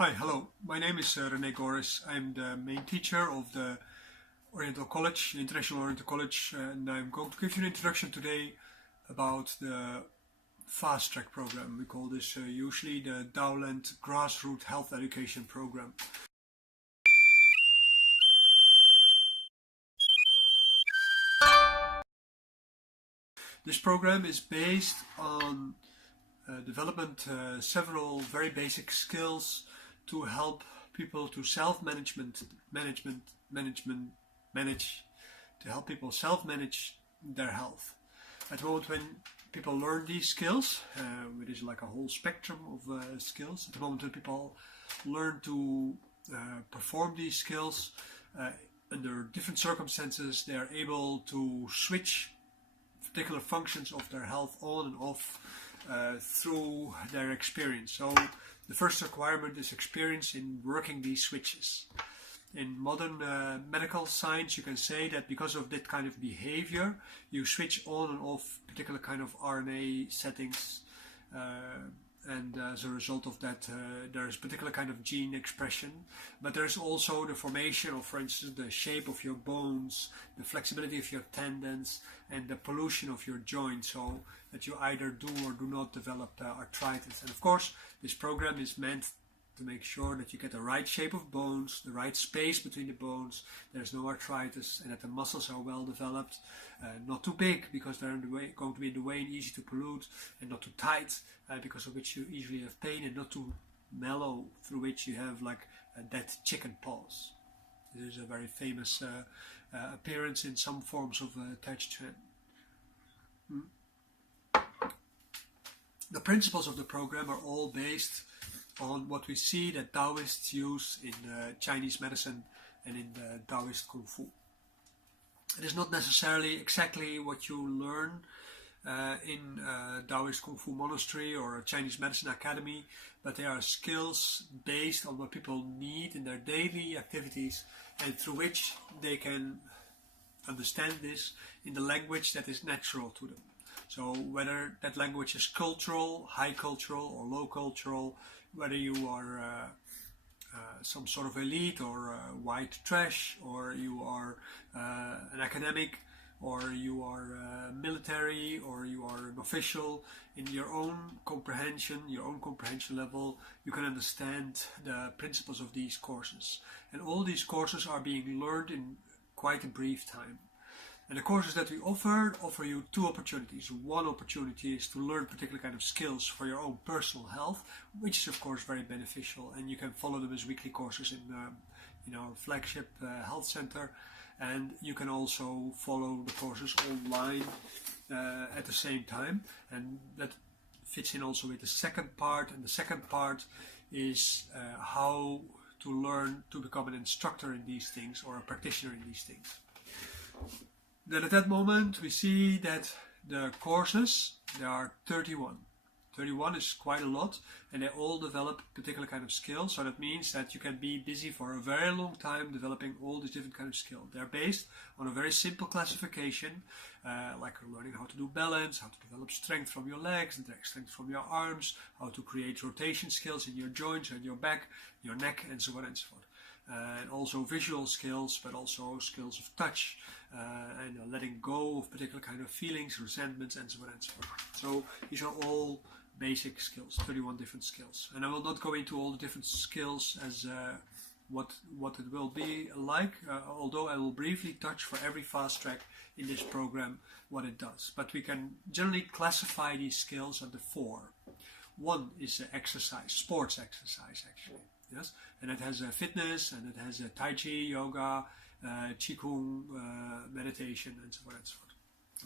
Hi, hello. My name is René Goris. I'm the main teacher of the Oriental College, International Oriental College, and I'm going to give you an introduction today about the fast track program. We call this usually the Daoland grassroot health education program. This program is based on development several very basic skills to help people to help people self-manage their health. At the moment when people learn these skills, it is like a whole spectrum of skills. At the moment when people learn to perform these skills under different circumstances, they are able to switch particular functions of their health on and off through their experience. So the first requirement is experience in working these switches. In modern medical science, you can say that because of that kind of behavior, you switch on and off particular kind of RNA settings, and as a result of that, there is particular kind of gene expression. But there's also the formation of, for instance, the shape of your bones, the flexibility of your tendons, and the pollution of your joints, so that you either do or do not develop arthritis. And of course, this program is meant to make sure that you get the right shape of bones, the right space between the bones, there's no arthritis, and that the muscles are well developed, not too big because they're in the way, going to be in the way and easy to pollute, and not too tight because of which you easily have pain, and not too mellow through which you have like dead chicken paws. This is a very famous appearance in some forms of Tai Chi Chuan. The principles of the program are all based on what we see that Taoists use in Chinese medicine and in the Taoist Kung Fu. It is not necessarily exactly what you learn in Taoist Kung Fu monastery or a Chinese medicine academy, but they are skills based on what people need in their daily activities, and through which they can understand this in the language that is natural to them. So whether that language is cultural, high cultural or low cultural, whether you are some sort of elite or white trash, or you are an academic, or you are military, or you are an official, in your own comprehension level, you can understand the principles of these courses. And all these courses are being learned in quite a brief time. And the courses that we offer you two opportunities. One opportunity is to learn particular kind of skills for your own personal health, which is of course very beneficial, and you can follow them as weekly courses in our flagship health center, and you can also follow the courses online at the same time, and that fits in also with the second part. And the second part is how to learn to become an instructor in these things, or a practitioner in these things. Then at that moment we see that the courses, there are 31. 31 is quite a lot, and they all develop particular kind of skills. So that means that you can be busy for a very long time developing all these different kind of skills. They're based on a very simple classification, like learning how to do balance, how to develop strength from your legs, and strength from your arms, how to create rotation skills in your joints and your back, your neck, and so on and so forth. And also visual skills, but also skills of touch, and letting go of particular kind of feelings, resentments, and so on and so forth. So these are all basic skills, 31 different skills. And I will not go into all the different skills as what it will be like, although I will briefly touch for every fast track in this program what it does. But we can generally classify these skills under four. One is exercise, sports exercise actually. Yes, and it has fitness, and it has Tai Chi, yoga, Qigong, meditation, and so on and so forth.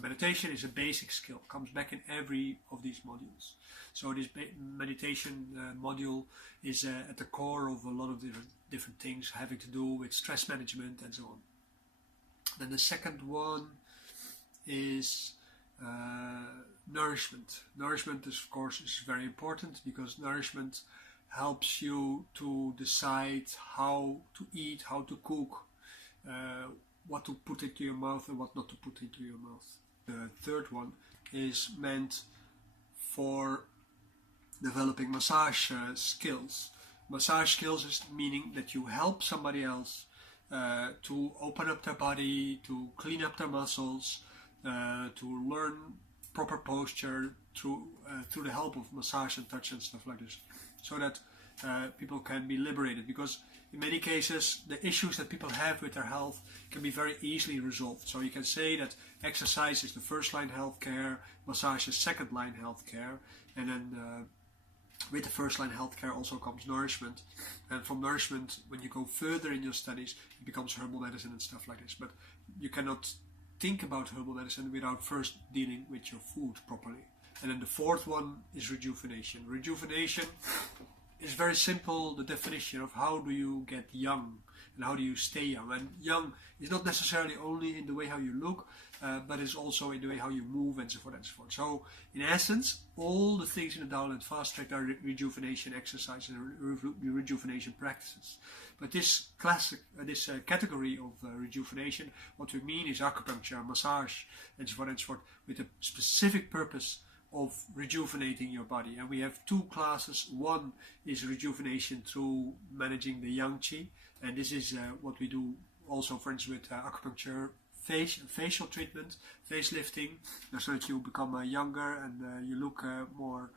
Meditation is a basic skill, comes back in every of these modules. So this meditation module is at the core of a lot of different things having to do with stress management and so on. Then the second one is nourishment. Nourishment, of course, is very important, because nourishment helps you to decide how to eat, how to cook, what to put into your mouth and what not to put into your mouth. The third one is meant for developing massage skills. Massage skills is meaning that you help somebody else to open up their body, to clean up their muscles, to learn proper posture through the help of massage and touch and stuff like this, so that people can be liberated. Because in many cases, the issues that people have with their health can be very easily resolved. So you can say that exercise is the first line healthcare, massage is second line healthcare, and then with the first line healthcare also comes nourishment. And from nourishment, when you go further in your studies, it becomes herbal medicine and stuff like this. But you cannot think about herbal medicine without first dealing with your food properly. And then the fourth one is rejuvenation. Rejuvenation is very simple, the definition of how do you get young and how do you stay young. And young is not necessarily only in the way how you look, but is also in the way how you move and so forth and so forth. So in essence, all the things in the Daoland fast track are rejuvenation exercises and rejuvenation practices. But this category of rejuvenation, what we mean is acupuncture, massage and so forth with a specific purpose of rejuvenating your body. And we have two classes. One is rejuvenation through managing the yang qi, and this is what we do also, for instance, with acupuncture, facial treatment, facelifting, so that you become younger and you look more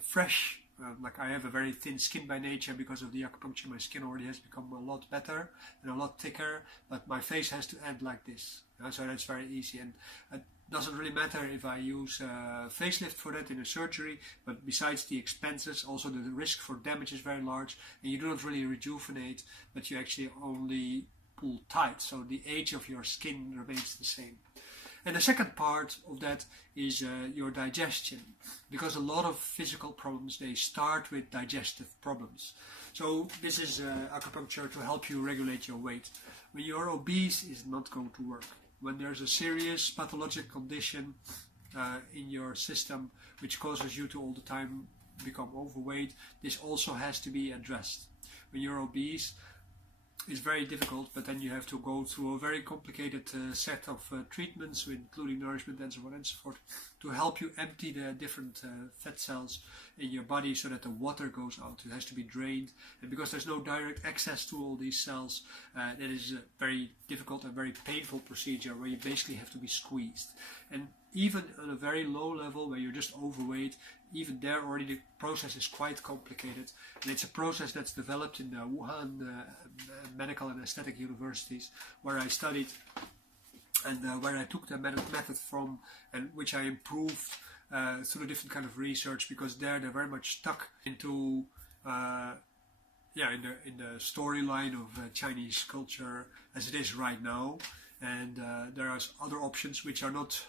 fresh. Like I have a very thin skin by nature because of the acupuncture. My skin already has become a lot better and a lot thicker, but my face has to end like this. So that's very easy, and it doesn't really matter if I use facelift for that in a surgery, but besides the expenses, also the risk for damage is very large, and you do not really rejuvenate, but you actually only pull tight, so the age of your skin remains the same. And the second part of that is your digestion, because a lot of physical problems, they start with digestive problems. So this is acupuncture to help you regulate your weight. When you're obese, it's not going to work. When there's a serious pathologic condition in your system which causes you to all the time become overweight, this also has to be addressed. When you're obese, it's very difficult, but then you have to go through a very complicated set of treatments, including nourishment and so on and so forth, to help you empty the different fat cells in your body so that the water goes out. It has to be drained, and because there's no direct access to all these cells, that is a very difficult and very painful procedure where you basically have to be squeezed. And even on a very low level where you're just overweight, even there already the process is quite complicated, and it's a process that's developed in the Wuhan medical and aesthetic universities where I studied and where I took the method from, and which I improved through different kind of research, because they're very much stuck into in the storyline of Chinese culture as it is right now, and there are other options which are not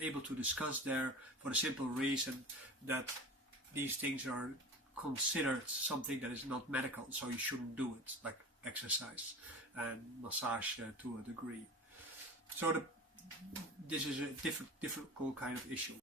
able to discuss there, for the simple reason that these things are considered something that is not medical, so you shouldn't do it, like exercise and massage to a degree. So this is a difficult kind of issue.